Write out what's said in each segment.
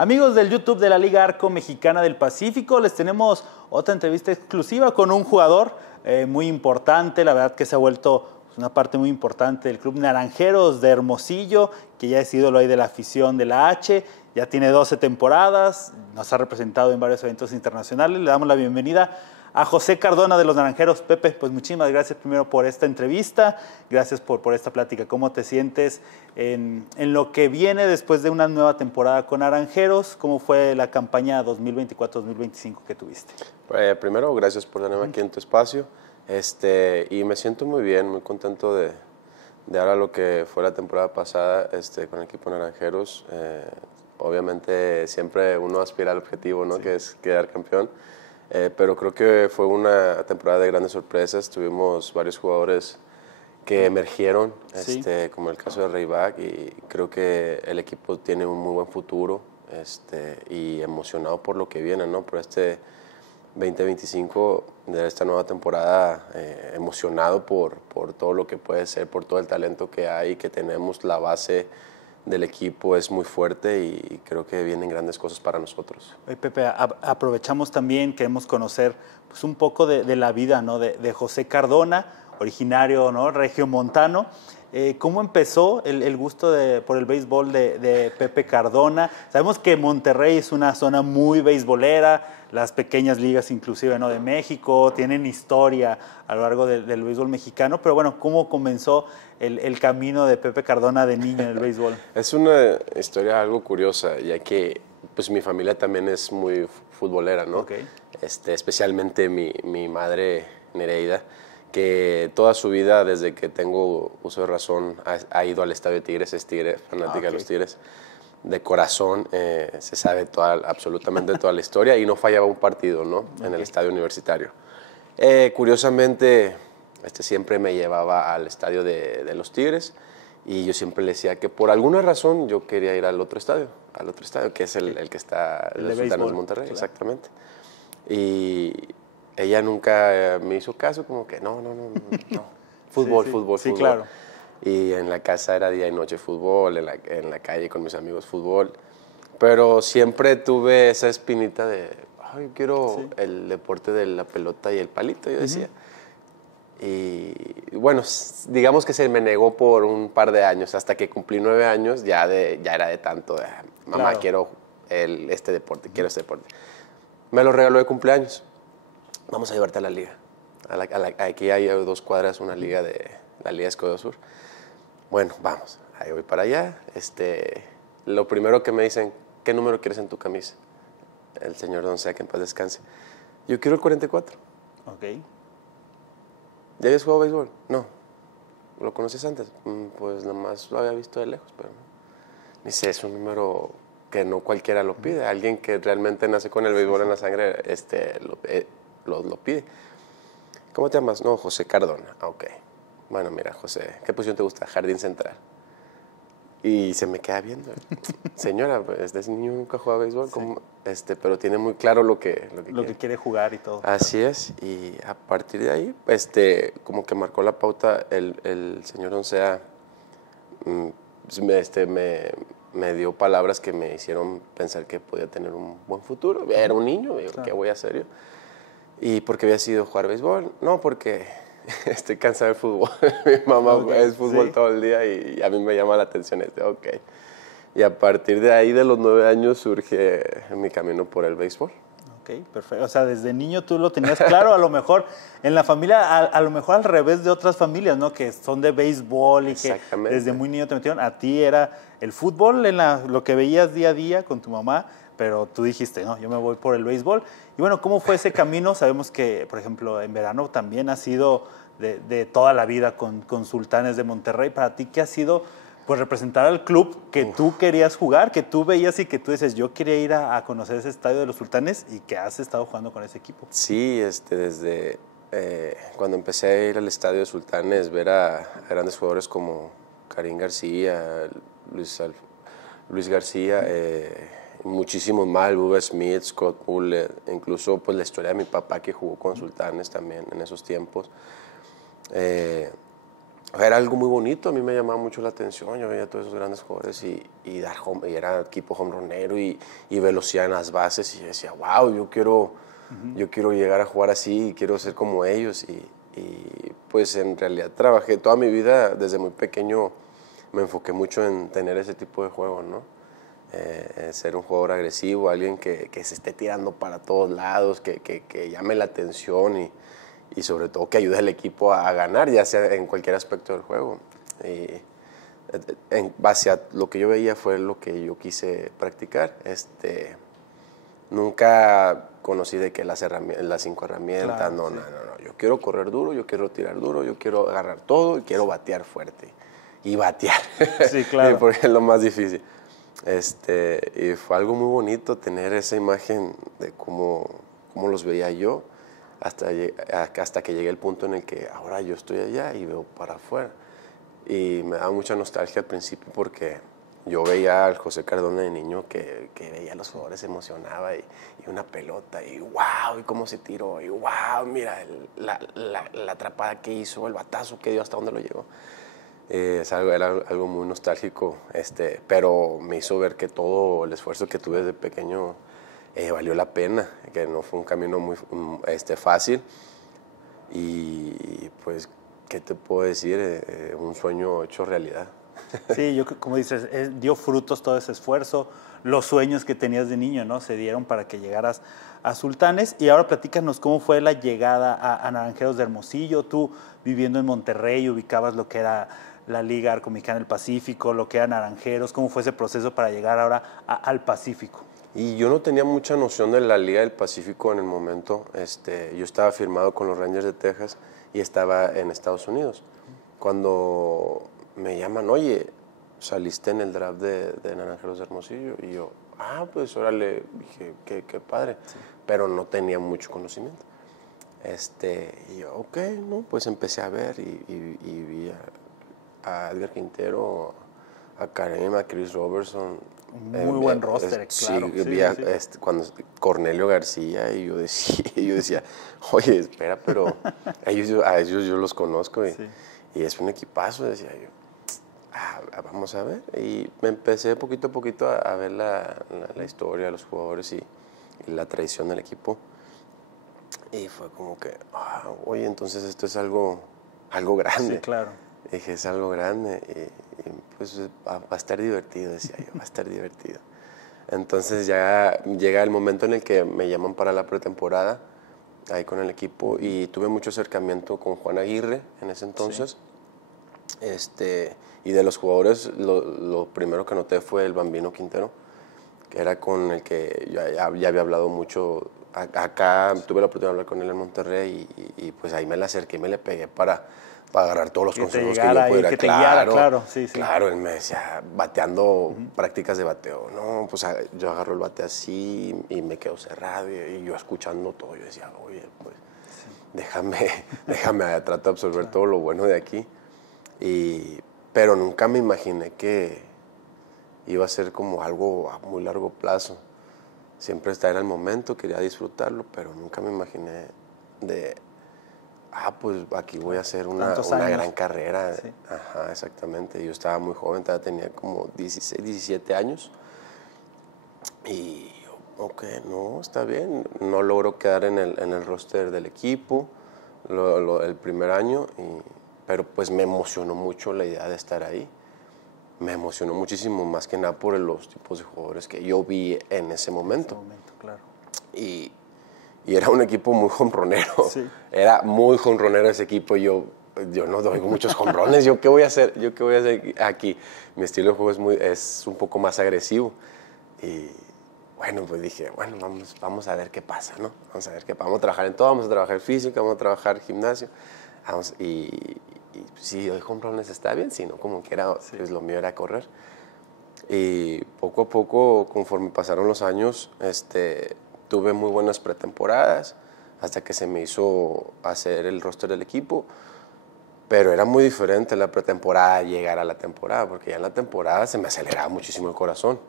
Amigos del YouTube de la Liga Arco Mexicana del Pacífico, les tenemos otra entrevista exclusiva con un jugador muy importante, la verdad que se ha vuelto una parte muy importante del Club Naranjeros de Hermosillo, que ya es ídolo ahí de la afición de la H, ya tiene 12 temporadas, nos ha representado en varios eventos internacionales. Le damos la bienvenida a José Cardona de los Naranjeros. Pepe, pues muchísimas gracias primero por esta entrevista, gracias por esta plática. ¿Cómo te sientes en lo que viene después de una nueva temporada con Naranjeros? ¿Cómo fue la campaña 2024-2025 que tuviste? Primero, gracias por tenerme aquí en tu espacio. Y me siento muy bien, muy contento de ahora lo que fue la temporada pasada con el equipo Naranjeros. Obviamente siempre uno aspira al objetivo, ¿no? Sí. Que es quedar campeón. Pero creo que fue una temporada de grandes sorpresas. Tuvimos varios jugadores que emergieron, sí, como el caso de Rayback, y creo que el equipo tiene un muy buen futuro, y emocionado por lo que viene, ¿no? Por 2025 de esta nueva temporada, emocionado por todo lo que puede ser, por todo el talento que hay, que tenemos. La base del equipo es muy fuerte y creo que vienen grandes cosas para nosotros. Oye, Pepe, aprovechamos también, queremos conocer pues, un poco de la vida, ¿no? de José Cardona, originario, ¿no? Regiomontano. ¿Cómo empezó el gusto por el béisbol de Pepe Cardona? Sabemos que Monterrey es una zona muy beisbolera, las pequeñas ligas inclusive, ¿no? de México tienen historia a lo largo del béisbol mexicano, pero bueno, ¿cómo comenzó el camino de Pepe Cardona de niño en el béisbol? Es una historia algo curiosa, ya que pues mi familia también es muy futbolera, ¿no? Okay. Especialmente mi madre Nereida, que toda su vida, desde que tengo uso de razón, ha ido al Estadio de Tigres, es tigre, fanática de los Tigres. De corazón, se sabe absolutamente toda la historia y no fallaba un partido, ¿no? En el estadio universitario. Curiosamente, siempre me llevaba al estadio de los Tigres y yo siempre le decía que por alguna razón yo quería ir al otro estadio, que es el que está en los Sultanes de Monterrey, claro. Exactamente. Y ella nunca me hizo caso, como que no. Fútbol, sí, fútbol. Claro. Y en la casa era día y noche fútbol, en la calle con mis amigos fútbol. Pero siempre tuve esa espinita de, ay, quiero el deporte de la pelota y el palito, yo decía. Y bueno, digamos que se me negó por un par de años, hasta que cumplí 9 años, ya era de tanto, mamá, claro, quiero este deporte. Me lo regaló de cumpleaños. Vamos a llevarte a la liga. Aquí hay 2 cuadras, una liga la Liga Escobedo Sur. Bueno, vamos, ahí voy para allá. Lo primero que me dicen, ¿qué número quieres en tu camisa? El señor Don Sea, que en paz descanse. Yo quiero el 44. Ok. ¿Ya habías jugado béisbol? No. ¿Lo conoces antes? Pues nomás lo había visto de lejos, pero no. Me dice, es un número que no cualquiera lo pide. Alguien que realmente nace con el béisbol en la sangre lo pide. ¿Cómo te llamas? No, José Cardona. Ah, ok. Bueno, mira, José, ¿qué posición te gusta? Jardín central. Y se me queda viendo. Señora, pues, este niño nunca juega béisbol, sí, pero tiene muy claro lo que quiere jugar y todo. Así es, y a partir de ahí, como que marcó la pauta el señor Oncea, me dio palabras que me hicieron pensar que podía tener un buen futuro. Era un niño, digo, claro, ¿qué voy a hacer yo? ¿Y por qué había sido jugar béisbol? No, porque estoy cansado del fútbol. Mi mamá es fútbol todo el día y a mí me llama la atención ok. Y a partir de ahí, de los 9 años, surge mi camino por el béisbol. Ok, perfecto. O sea, desde niño tú lo tenías claro, a lo mejor en la familia, a lo mejor al revés de otras familias, ¿no? Que son de béisbol y que desde muy niño te metieron. A ti era el fútbol, lo que veías día a día con tu mamá, pero tú dijiste, no, yo me voy por el béisbol. Y bueno, ¿cómo fue ese camino? Sabemos que, por ejemplo, en verano también ha sido de toda la vida con Sultanes de Monterrey. Para ti, ¿qué ha sido pues representar al club que tú querías jugar, que tú veías y que tú dices, yo quería ir a conocer ese estadio de los Sultanes y que has estado jugando con ese equipo? Sí, desde cuando empecé a ir al estadio de Sultanes, ver a grandes jugadores como Karim García, Luis García, muchísimos más, Bubba Smith, Scott Bullet, incluso pues la historia de mi papá que jugó con Sultanes también en esos tiempos. era algo muy bonito, a mí me llamaba mucho la atención, yo veía a todos esos grandes jugadores y era equipo jonronero y velocidad en las bases y yo decía, wow, yo quiero llegar a jugar así, quiero ser como ellos y pues en realidad trabajé toda mi vida, desde muy pequeño me enfoqué mucho en tener ese tipo de juego, ¿no? Ser un jugador agresivo, alguien que se esté tirando para todos lados, que llame la atención y sobre todo que ayude al equipo a ganar, ya sea en cualquier aspecto del juego. Y en base a lo que yo veía fue lo que yo quise practicar. Nunca conocí de que las 5 herramientas, Claro, no, sí. no. Yo quiero correr duro, yo quiero tirar duro, yo quiero agarrar todo y quiero batear fuerte. Y batear, Sí, claro. porque es lo más difícil. Y fue algo muy bonito tener esa imagen de cómo los veía yo hasta que llegué al punto en el que ahora yo estoy allá y veo para afuera. Y me da mucha nostalgia al principio porque yo veía al José Cardona de niño que veía a los jugadores, se emocionaba y una pelota y wow, y cómo se tiró y wow, mira la atrapada que hizo, el batazo que dio, hasta dónde lo llegó. Era algo muy nostálgico, pero me hizo ver que todo el esfuerzo que tuve desde pequeño valió la pena, que no fue un camino muy fácil y pues, ¿qué te puedo decir? Un sueño hecho realidad. Sí, como dices, dio frutos todo ese esfuerzo, los sueños que tenías de niño, ¿no? Se dieron para que llegaras a Sultanes. Y ahora platícanos cómo fue la llegada a Naranjeros de Hermosillo. Tú, viviendo en Monterrey, ubicabas lo que era la Liga Arco Mexicana del Pacífico, lo que era Naranjeros. ¿Cómo fue ese proceso para llegar ahora al Pacífico? Y yo no tenía mucha noción de la Liga del Pacífico en el momento. Yo estaba firmado con los Rangers de Texas y estaba en Estados Unidos. Cuando me llaman, oye, saliste en el draft de Naranjeros de Hermosillo. Y yo, pues órale, dije, qué padre. Sí. Pero no tenía mucho conocimiento. Y yo, ok, no, pues empecé a ver y vi a Edgar Quintero, a Kareem, a Chris Robertson. Muy buen roster, claro. Sí, vi cuando Cornelio García y yo decía, oye, espera, pero a ellos yo los conozco y es un equipazo, decía yo. Vamos a ver. Y me empecé poquito a poquito a ver la historia de los jugadores y la tradición del equipo. Y fue como que, oye, entonces esto es algo grande. Sí, claro. Dije, es algo grande y pues va a estar divertido, decía yo, va a estar divertido. Entonces ya llega el momento en el que me llaman para la pretemporada, ahí con el equipo, y tuve mucho acercamiento con Juan Aguirre en ese entonces. Sí. Y de los jugadores, lo primero que noté fue el Bambino Quintero, que era con el que ya había hablado mucho. Acá tuve la oportunidad de hablar con él en Monterrey y pues ahí me le acerqué y me le pegué para agarrar todos los consejos que yo pudiera. Claro, sí. Claro, él me decía, bateando, prácticas de bateo. No, pues yo agarro el bate así y me quedo cerrado y yo escuchando todo. Yo decía, oye, pues déjame tratar de absorber todo lo bueno de aquí. Pero nunca me imaginé que iba a ser como algo a muy largo plazo. Siempre era el momento, quería disfrutarlo, pero nunca me imaginé pues aquí voy a hacer una gran carrera. Sí. Ajá, exactamente. Yo estaba muy joven, tenía como 16, 17 años. Y ok, no, está bien. No logro quedar en el roster del equipo el primer año, pero pues me emocionó mucho la idea de estar ahí. Me emocionó muchísimo, más que nada por los tipos de jugadores que yo vi en ese momento. Claro. Y era un equipo muy jonronero. Sí. Era muy jonronero ese equipo. Yo no doy muchos jonrones. ¿Yo qué voy a hacer aquí? Mi estilo de juego es un poco más agresivo. Y bueno, pues dije, bueno, vamos a ver qué pasa, ¿no? Vamos a ver qué pasa. Vamos a trabajar en todo. Vamos a trabajar física, vamos a trabajar gimnasio. Y si doy jonrones está bien, si no, como que pues lo mío era correr. Y poco a poco, conforme pasaron los años, tuve muy buenas pretemporadas hasta que se me hizo hacer el roster del equipo, pero era muy diferente la pretemporada llegar a la temporada, porque ya en la temporada se me aceleraba muchísimo el corazón.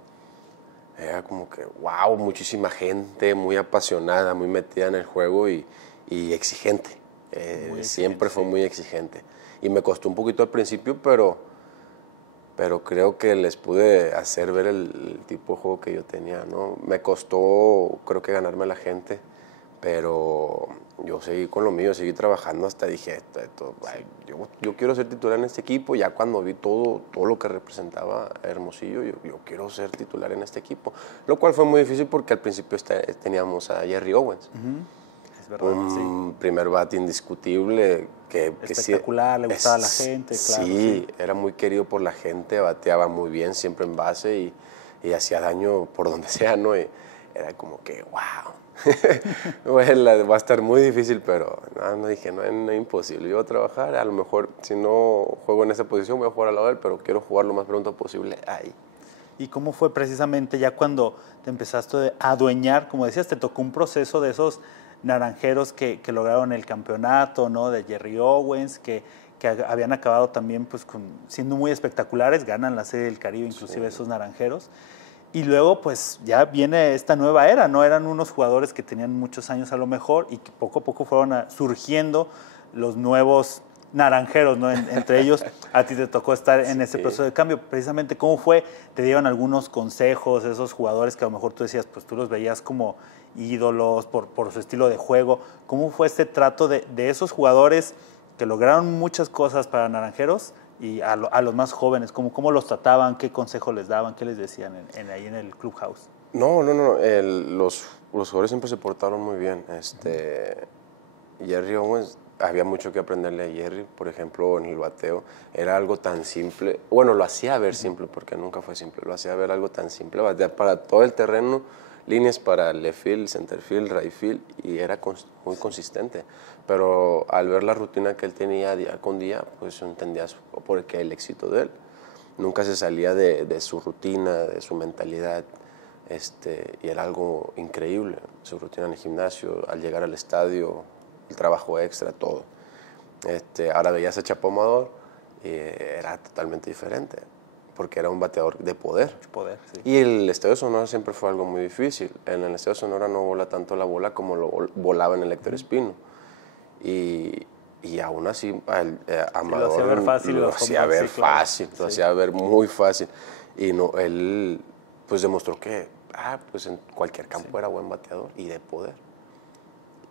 Era como que, wow, muchísima gente, muy apasionada, muy metida en el juego y exigente. Siempre fue muy exigente. y me costó un poquito al principio, pero creo que les pude hacer ver el tipo de juego que yo tenía, ¿no? Me costó, creo que ganarme a la gente, pero yo seguí con lo mío, seguí trabajando hasta dije, ay, yo quiero ser titular en este equipo. Ya cuando vi todo lo que representaba Hermosillo, yo quiero ser titular en este equipo, lo cual fue muy difícil porque al principio teníamos a Jerry Owens. Es verdad, Un primer bate indiscutible espectacular, le gustaba a la gente, claro. Sí, era muy querido por la gente, bateaba muy bien, siempre en base y hacía daño por donde sea, ¿no? Y era como que, wow. Bueno, va a estar muy difícil, pero no dije, no es imposible. Yo voy a trabajar, a lo mejor si no juego en esa posición voy a jugar al lado de él, pero quiero jugar lo más pronto posible ahí. ¿Y cómo fue precisamente ya cuando te empezaste a adueñar? Como decías, te tocó un proceso de esos naranjeros que lograron el campeonato, ¿no? De Jerry Owens, que habían acabado también pues, siendo muy espectaculares, ganan la Serie del Caribe, inclusive esos naranjeros. Y luego pues ya viene esta nueva era, ¿no? Eran unos jugadores que tenían muchos años a lo mejor y que poco a poco fueron surgiendo los nuevos naranjeros, ¿no? Entre ellos, a ti te tocó estar en ese proceso de cambio. Precisamente, ¿cómo fue? ¿Te dieron algunos consejos esos jugadores que a lo mejor tú decías, pues tú los veías como ídolos por su estilo de juego? ¿Cómo fue este trato de esos jugadores que lograron muchas cosas para Naranjeros y a los más jóvenes? ¿Cómo los trataban? ¿Qué consejos les daban? ¿Qué les decían ahí en el clubhouse? No. Los jugadores siempre se portaron muy bien. Jerry Owens, había mucho que aprenderle a Jerry, por ejemplo, en el bateo. Era algo tan simple. Bueno, lo hacía ver simple, porque nunca fue simple. Lo hacía ver algo tan simple. Batear para todo el terreno, líneas para left field, center field, right field, y era muy consistente. Pero al ver la rutina que él tenía día con día, pues entendías por qué el éxito de él. Nunca se salía de su rutina, de su mentalidad, y era algo increíble. Su rutina en el gimnasio, al llegar al estadio, el trabajo extra, todo. Ahora veías a Chapo Amador y era totalmente diferente, porque era un bateador de poder. Sí. Y el Estadio Sonora siempre fue algo muy difícil. En el Estadio Sonora no bola tanto la bola como lo volaba en el Héctor Espino. Y aún así, Amador lo hacía ver fácil. Lo hacía ver fácil, lo hacía ver muy fácil. Y no, él pues demostró que pues en cualquier campo era buen bateador y de poder.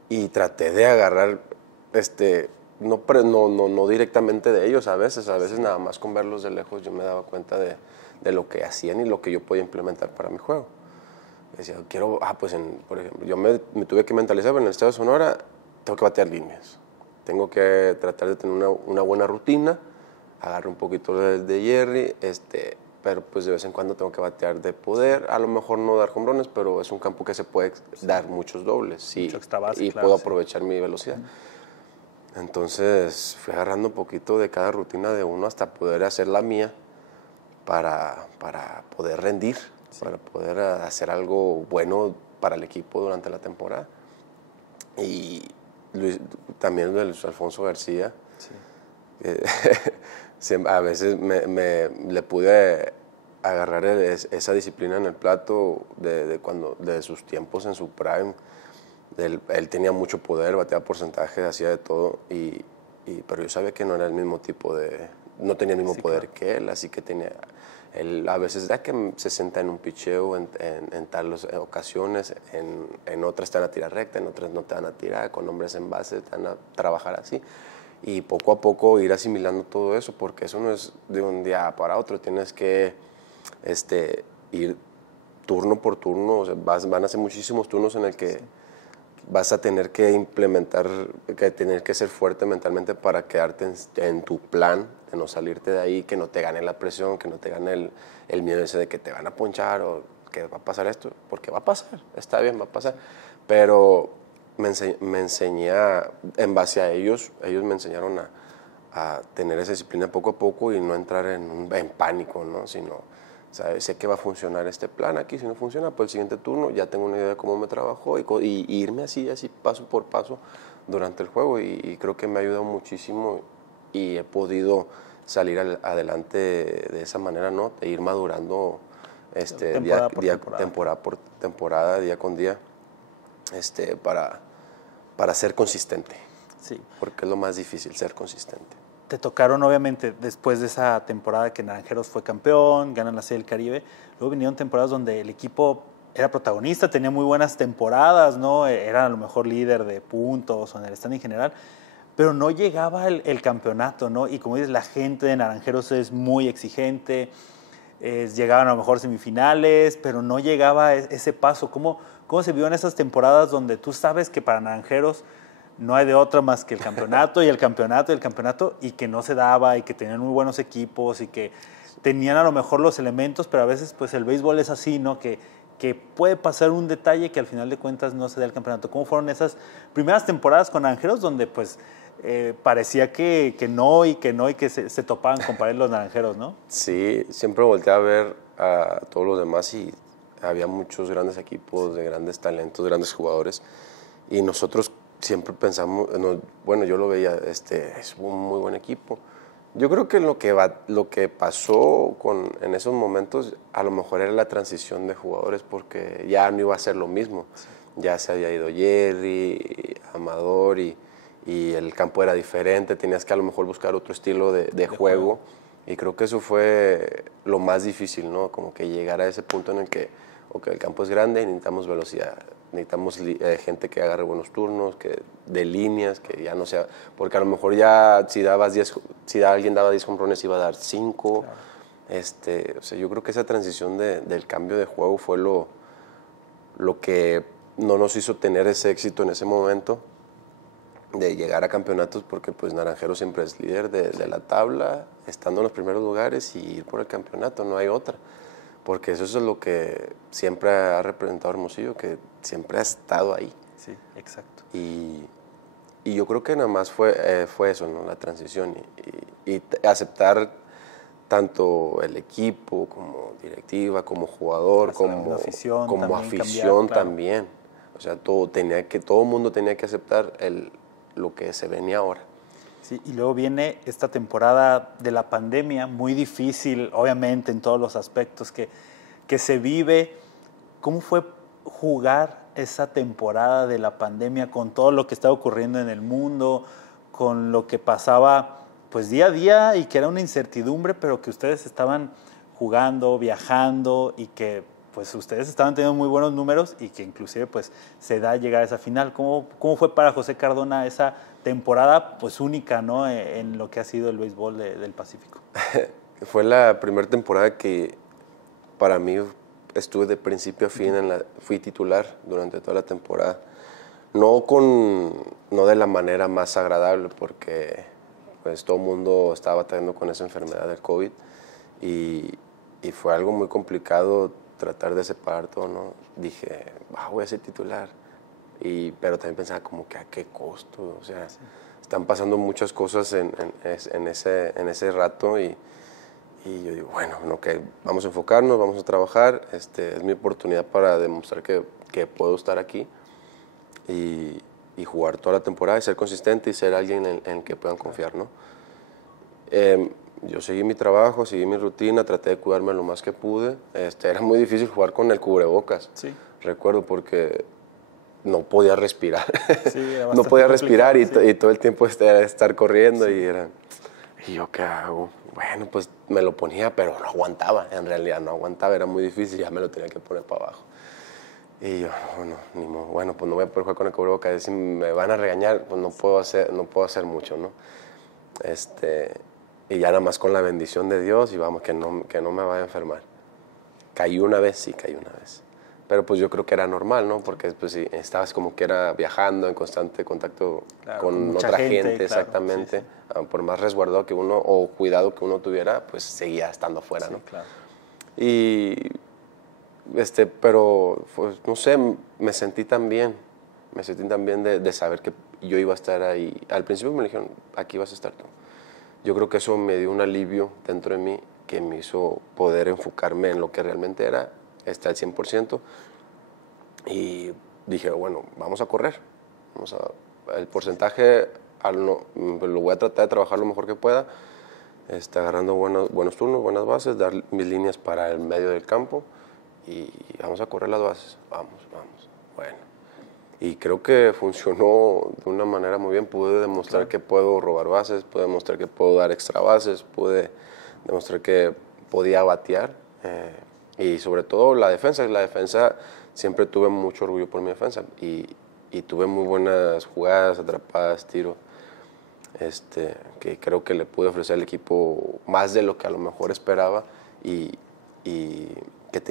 Y traté de agarrar, no directamente de ellos a veces nada más con verlos de lejos yo me daba cuenta de lo que hacían y lo que yo podía implementar para mi juego. Decía, por ejemplo, yo me tuve que mentalizar, en el Estadio Sonora tengo que batear líneas, tengo que tratar de tener una buena rutina, agarré un poquito de Jerry, pero pues de vez en cuando tengo que batear de poder, a lo mejor no dar home runs, pero es un campo que se puede dar muchos dobles mucho extra base, y puedo aprovechar mi velocidad. Entonces fui agarrando un poquito de cada rutina de uno hasta poder hacer la mía para poder rendir, para poder hacer algo bueno para el equipo durante la temporada. Y también Luis Alfonso García, a veces le pude agarrar esa disciplina en el plato de sus tiempos en su prime. Él tenía mucho poder, bateaba porcentaje, hacía de todo, pero yo sabía que no era el mismo tipo no tenía el mismo poder que él, así que él a veces que se senta en un picheo en tales ocasiones, en otras te van a tirar recta, en otras no te van a tirar, con hombres en base te van a trabajar así. Y poco a poco ir asimilando todo eso, porque eso no es de un día para otro, tienes que ir turno por turno, o sea, van a ser muchísimos turnos en el que vas a tener que implementar, tener que ser fuerte mentalmente para quedarte en tu plan, de no salirte de ahí, que no te gane la presión, que no te gane el miedo ese de que te van a ponchar o que va a pasar esto, porque va a pasar, está bien, va a pasar, pero me enseñé en base a ellos me enseñaron a tener esa disciplina poco a poco y no entrar en pánico, ¿no? Sino, ¿sabes? Sé que va a funcionar este plan aquí, si no funciona, pues el siguiente turno ya tengo una idea de cómo me trabajo y irme así paso por paso durante el juego y creo que me ha ayudado muchísimo y he podido salir adelante de esa manera, ¿no? De ir madurando temporada por temporada, día con día, para ser consistente. Sí. Porque es lo más difícil, ser consistente. te tocaron, obviamente, después de esa temporada que Naranjeros fue campeón, ganan la Serie del Caribe, luego vinieron temporadas donde el equipo era protagonista, tenía muy buenas temporadas, ¿no? Era a lo mejor líder de puntos o en el standing general, pero no llegaba el campeonato, ¿no? Y como dices, la gente de Naranjeros es muy exigente, llegaban a lo mejor semifinales, pero no llegaba ese paso. ¿Cómo se vio en esas temporadas donde tú sabes que para Naranjeros no hay de otra más que el campeonato y el campeonato y el campeonato, y que no se daba y que tenían muy buenos equipos y que tenían a lo mejor los elementos, pero a veces pues el béisbol es así, ¿no? Que puede pasar un detalle que al final de cuentas no se da el campeonato. ¿Cómo fueron esas primeras temporadas con Naranjeros donde pues parecía que no y que se topaban con pared los Naranjeros, ¿no? Sí, siempre volteé a ver a todos los demás y había muchos grandes equipos, de grandes talentos, grandes jugadores, y nosotros siempre pensamos, bueno, yo lo veía, es un muy buen equipo. Yo creo que lo que pasó en esos momentos a lo mejor era la transición de jugadores, porque ya no iba a ser lo mismo. Sí. Ya se había ido Jerry, Amador y el campo era diferente, tenías que a lo mejor buscar otro estilo de juego. Y creo que eso fue lo más difícil, ¿no? Como que llegar a ese punto en el que el campo es grande y necesitamos velocidad. Necesitamos gente que agarre buenos turnos, de líneas, que ya no sea... Porque a lo mejor ya si alguien daba 10 jonrones iba a dar 5. Claro. O sea, yo creo que esa transición del cambio de juego fue lo que no nos hizo tener ese éxito en ese momento de llegar a campeonatos, porque pues Naranjeros siempre es líder de la tabla, estando en los primeros lugares y ir por el campeonato, no hay otra. Porque eso es lo que siempre ha representado Hermosillo, que siempre ha estado ahí. Sí, exacto. Y yo creo que nada más fue eso, ¿no? La transición y aceptar tanto el equipo como directiva, como jugador, como afición también. O sea, todo el mundo tenía que aceptar lo que se venía ahora. Sí, y luego viene esta temporada de la pandemia, muy difícil, obviamente, en todos los aspectos que se vive. ¿Cómo fue jugar esa temporada de la pandemia con todo lo que estaba ocurriendo en el mundo, con lo que pasaba pues día a día y que era una incertidumbre, pero que ustedes estaban jugando, viajando y que pues ustedes estaban teniendo muy buenos números y que inclusive pues se da llegar a esa final? ¿Cómo fue para José Cardona esa temporada pues única, ¿no? En lo que ha sido el béisbol del Pacífico? Fue la primera temporada que para mí estuve de principio a fin, fui titular durante toda la temporada. No de la manera más agradable, porque pues todo el mundo estaba batallando con esa enfermedad del COVID y fue algo muy complicado tratar de separar todo, ¿no? Dije, voy a ser titular, pero también pensaba como que a qué costo, o sea, sí. Están pasando muchas cosas en ese rato y yo digo, bueno, okay, vamos a enfocarnos, vamos a trabajar, es mi oportunidad para demostrar que puedo estar aquí y jugar toda la temporada y ser consistente y ser alguien en el que puedan confiar, ¿no? Yo seguí mi trabajo, seguí mi rutina, traté de cuidarme lo más que pude. Era muy difícil jugar con el cubrebocas, sí. Recuerdo, porque no podía respirar. Sí, no podía respirar y todo el tiempo estar corriendo, sí. ¿Y yo qué hago? Bueno, pues me lo ponía, pero no aguantaba, en realidad no aguantaba, era muy difícil, ya me lo tenía que poner para abajo. Y yo, ni modo, bueno, pues no voy a poder jugar con el cubrebocas, si me van a regañar, pues no puedo hacer mucho, ¿no? Y ya nada más con la bendición de Dios y vamos, que no me vaya a enfermar. Caí una vez. Pero pues yo creo que era normal, ¿no? Porque pues sí, estabas como que era viajando en constante contacto, claro, con otra gente, claro, exactamente. Sí. Por más resguardado que uno o cuidado que uno tuviera, pues seguía estando afuera, sí, ¿no? Claro. Pero pues, no sé, me sentí tan bien de saber que yo iba a estar ahí. Al principio me dijeron, aquí vas a estar tú. Yo creo que eso me dio un alivio dentro de mí que me hizo poder enfocarme en lo que realmente era, al 100%. Y dije, bueno, vamos a correr. El porcentaje lo voy a tratar de trabajar lo mejor que pueda, agarrando buenos turnos, buenas bases, dar mis líneas para el medio del campo y vamos a correr las bases. Vamos. Bueno, y creo que funcionó de una manera muy bien. Pude demostrar que puedo robar bases, pude demostrar que puedo dar extra bases, pude demostrar que podía batear, y sobre todo la defensa. La defensa, siempre tuve mucho orgullo por mi defensa y tuve muy buenas jugadas, atrapadas, tiros, que creo que le pude ofrecer al equipo más de lo que a lo mejor esperaba, y que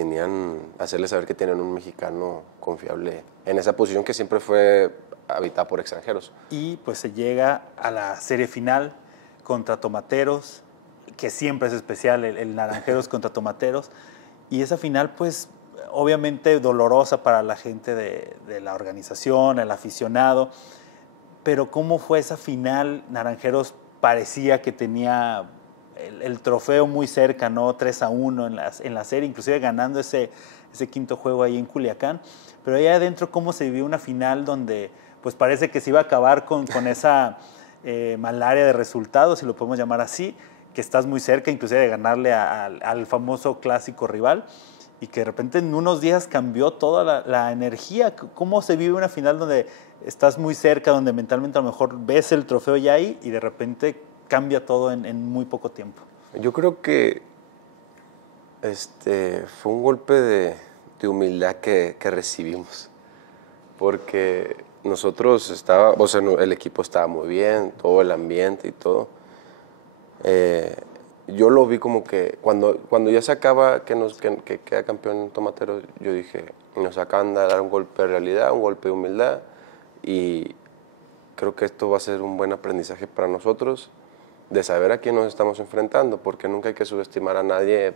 hacerle saber que tenían un mexicano confiable en esa posición que siempre fue habitada por extranjeros. Y pues se llega a la serie final contra Tomateros, que siempre es especial, el Naranjeros contra Tomateros, y esa final pues obviamente dolorosa para la gente de la organización, el aficionado, pero ¿cómo fue esa final? Naranjeros parecía que tenía el trofeo muy cerca, ¿no? 3-1 en la serie, inclusive ganando ese quinto juego ahí en Culiacán. Pero ahí adentro, ¿cómo se vivió una final donde pues parece que se iba a acabar con esa malaria de resultados, si lo podemos llamar así, que estás muy cerca inclusive de ganarle al famoso clásico rival, y que de repente en unos días cambió toda la energía? ¿Cómo se vive una final donde estás muy cerca, donde mentalmente a lo mejor ves el trofeo ya ahí y de repente cambia todo en muy poco tiempo? Yo creo que fue un golpe de humildad que recibimos, porque nosotros el equipo estaba muy bien, todo el ambiente y todo. Yo lo vi como que cuando ya se acaba, que queda campeón Tomateros, yo dije, nos acaban de dar un golpe de realidad, un golpe de humildad, y creo que esto va a ser un buen aprendizaje para nosotros, de saber a quién nos estamos enfrentando, porque nunca hay que subestimar a nadie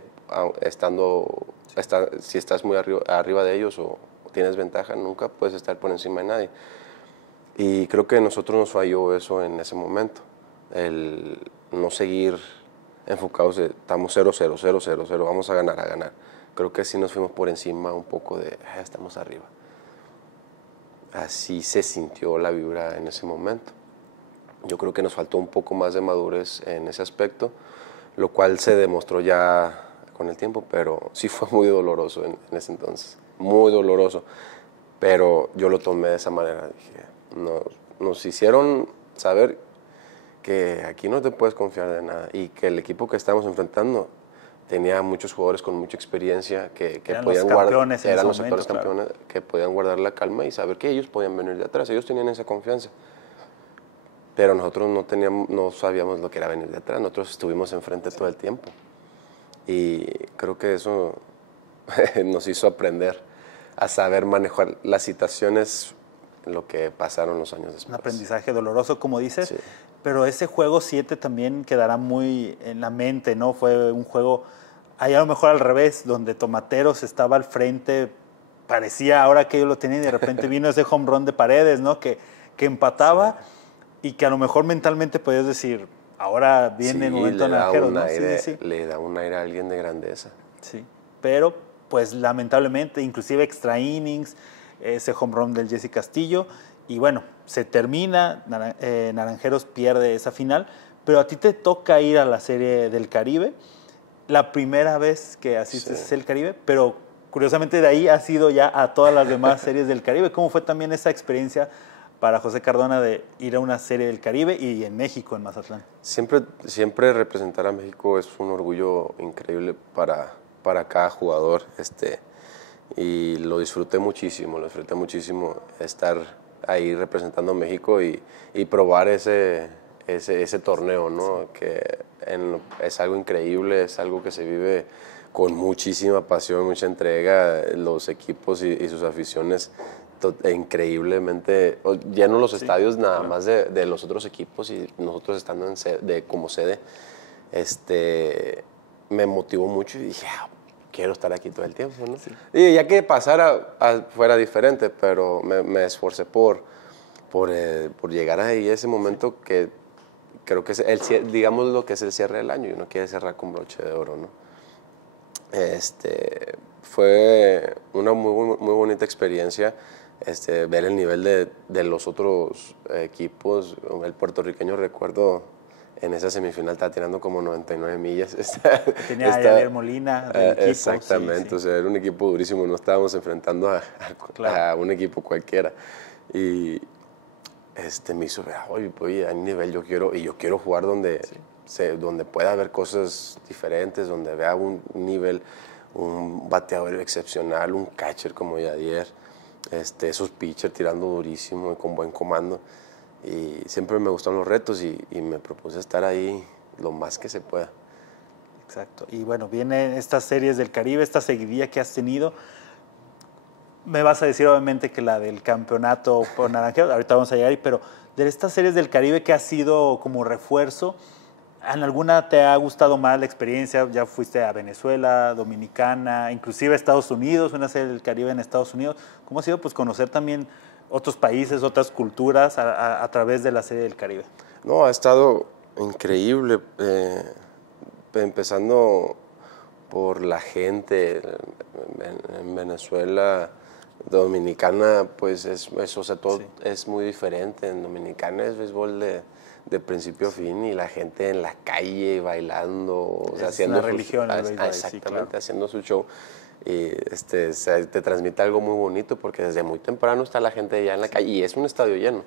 si estás muy arriba de ellos o tienes ventaja, nunca puedes estar por encima de nadie. Y creo que a nosotros nos falló eso en ese momento, el no seguir enfocados de estamos 0-0, 0-0, vamos a ganar. Creo que sí nos fuimos por encima un poco de estamos arriba. Así se sintió la vibra en ese momento. Yo creo que nos faltó un poco más de madurez en ese aspecto, lo cual se demostró ya con el tiempo, pero sí fue muy doloroso en ese entonces, muy doloroso. Pero yo lo tomé de esa manera, dije, nos hicieron saber que aquí no te puedes confiar de nada, y que el equipo que estábamos enfrentando tenía muchos jugadores con mucha experiencia que podían guardar, eran los actuales campeones, que podían guardar la calma y saber que ellos podían venir de atrás, ellos tenían esa confianza. Pero nosotros no sabíamos lo que era venir de atrás, nosotros estuvimos enfrente todo el tiempo. Y creo que eso nos hizo aprender a saber manejar las situaciones, lo que pasaron los años después. Un aprendizaje doloroso, como dices, sí. Pero ese juego 7 también quedará muy en la mente, ¿no? Fue un juego, ahí a lo mejor al revés, donde Tomateros estaba al frente, parecía ahora que ellos lo tenían, y de repente vino ese home run de Paredes, ¿no? Que empataba, sí. Y que a lo mejor mentalmente podías decir, ahora viene el momento naranjero, ¿no? Sí. Le da un aire a alguien de grandeza. Sí, pero pues lamentablemente, inclusive extra innings, ese home run del Jesse Castillo, y bueno, se termina, Naranjeros pierde esa final, pero a ti te toca ir a la Serie del Caribe, la primera vez que asistes al Caribe, pero curiosamente de ahí has ido ya a todas las demás series del Caribe. ¿Cómo fue también esa experiencia para José Cardona de ir a una Serie del Caribe y en México, en Mazatlán? Siempre representar a México es un orgullo increíble para cada jugador, y lo disfruté muchísimo estar ahí representando a México y probar ese torneo, ¿no? Sí. Que es algo increíble, es algo que se vive con muchísima pasión, mucha entrega, los equipos y sus aficiones increíblemente lleno los estadios nada más de los otros equipos, y nosotros estando como sede, me motivó mucho y dije, quiero estar aquí todo el tiempo, ¿no? Sí. Y ya que pasara fuera diferente, pero me esforcé por llegar ahí, ese momento que creo que es digamos lo que es el cierre del año, y uno quiere cerrar con broche de oro, ¿no? Fue una muy bonita experiencia, ver el nivel de los otros equipos. El puertorriqueño, recuerdo En esa semifinal estaba tirando como 99 millas. Tenía a Javier Molina del equipo. Exactamente, sí. O sea, era un equipo durísimo, no estábamos enfrentando a un equipo cualquiera. Y me hizo ver, oye, hay nivel, yo quiero jugar donde, donde pueda haber cosas diferentes, donde vea un nivel, un bateador excepcional, un catcher como Yadier, esos pitchers tirando durísimo y con buen comando. Y siempre me gustan los retos y me propuse estar ahí lo más que se pueda. Exacto. Y bueno, vienen estas series del Caribe, esta seguidilla que has tenido. Me vas a decir obviamente que la del campeonato por Naranjeros, ahorita vamos a llegar ahí, pero de estas series del Caribe que ha sido como refuerzo, ¿en alguna te ha gustado más la experiencia? Ya fuiste a Venezuela, Dominicana, inclusive a Estados Unidos, una serie del Caribe en Estados Unidos. ¿Cómo ha sido pues conocer también otros países, otras culturas a través de la serie del Caribe? No, ha estado increíble, empezando por la gente en Venezuela, Dominicana, pues todo es muy diferente. En Dominicana es béisbol de principio a fin y la gente en la calle bailando, o sea, haciendo una religión el béisbol, exactamente, sí, claro. haciendo su show. Y te transmite algo muy bonito porque desde muy temprano está la gente allá en la calle y es un estadio lleno.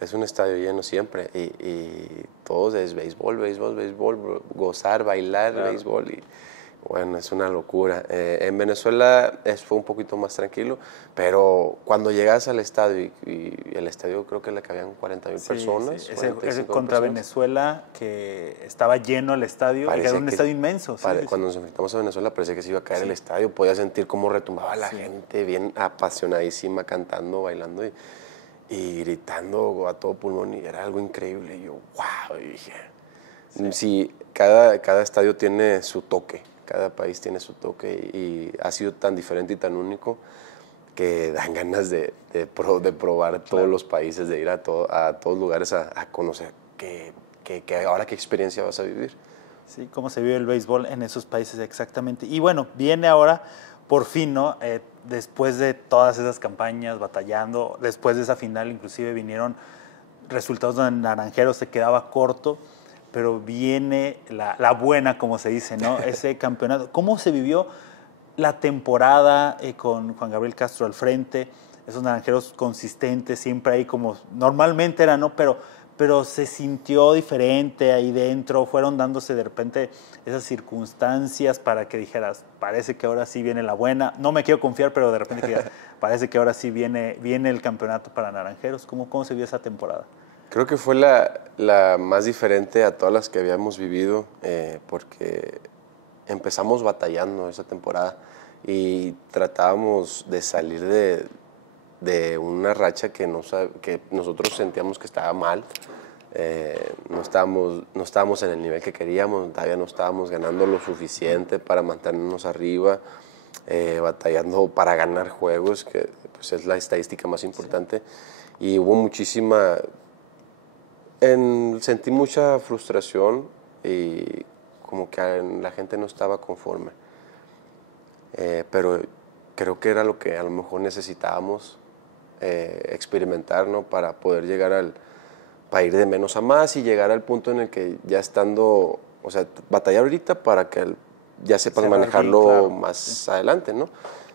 Es un estadio lleno siempre y todos es béisbol, gozar, bailar, claro. Béisbol y bueno, es una locura. En Venezuela fue un poquito más tranquilo, pero cuando llegas al estadio y el estadio creo que le cabían 40,000 personas. Sí. Ese contra personas. Venezuela, que estaba lleno el estadio, y era un estadio inmenso. Cuando nos enfrentamos a Venezuela parecía que se iba a caer el estadio, podía sentir cómo retumbaba la gente, bien apasionadísima, cantando, bailando y gritando a todo pulmón, y era algo increíble. Y yo, wow, y dije, sí, cada estadio tiene su toque. Cada país tiene su toque y ha sido tan diferente y tan único que dan ganas de probar todos los países, de ir a todos lugares a conocer ahora qué experiencia vas a vivir. Sí, cómo se vive el béisbol en esos países exactamente. Y bueno, viene ahora, por fin, ¿no? Después de todas esas campañas, batallando, después de esa final inclusive vinieron resultados donde Naranjeros se quedaba corto, pero viene la buena, como se dice, ¿no? Ese campeonato. ¿Cómo se vivió la temporada con Juan Gabriel Castro al frente? Esos Naranjeros consistentes, siempre ahí como normalmente eran, ¿no? Pero se sintió diferente ahí dentro, fueron dándose de repente esas circunstancias para que dijeras, parece que ahora sí viene la buena. No me quiero confiar, pero de repente que digas, parece que ahora sí viene el campeonato para Naranjeros. ¿Cómo se vio esa temporada? Creo que fue la más diferente a todas las que habíamos vivido, porque empezamos batallando esa temporada y tratábamos de salir de una racha que nosotros sentíamos que estaba mal. No estábamos en el nivel que queríamos, todavía no estábamos ganando lo suficiente para mantenernos arriba, batallando para ganar juegos, que pues, es la estadística más importante. Sí. Y hubo sentí mucha frustración y como que la gente no estaba conforme. Pero creo que era lo que a lo mejor necesitábamos experimentar, ¿no? Para poder llegar para ir de menos a más y llegar al punto en el que ya estando, o sea, batallar ahorita para que ya sepan manejarlo bien, claro, más adelante, ¿no?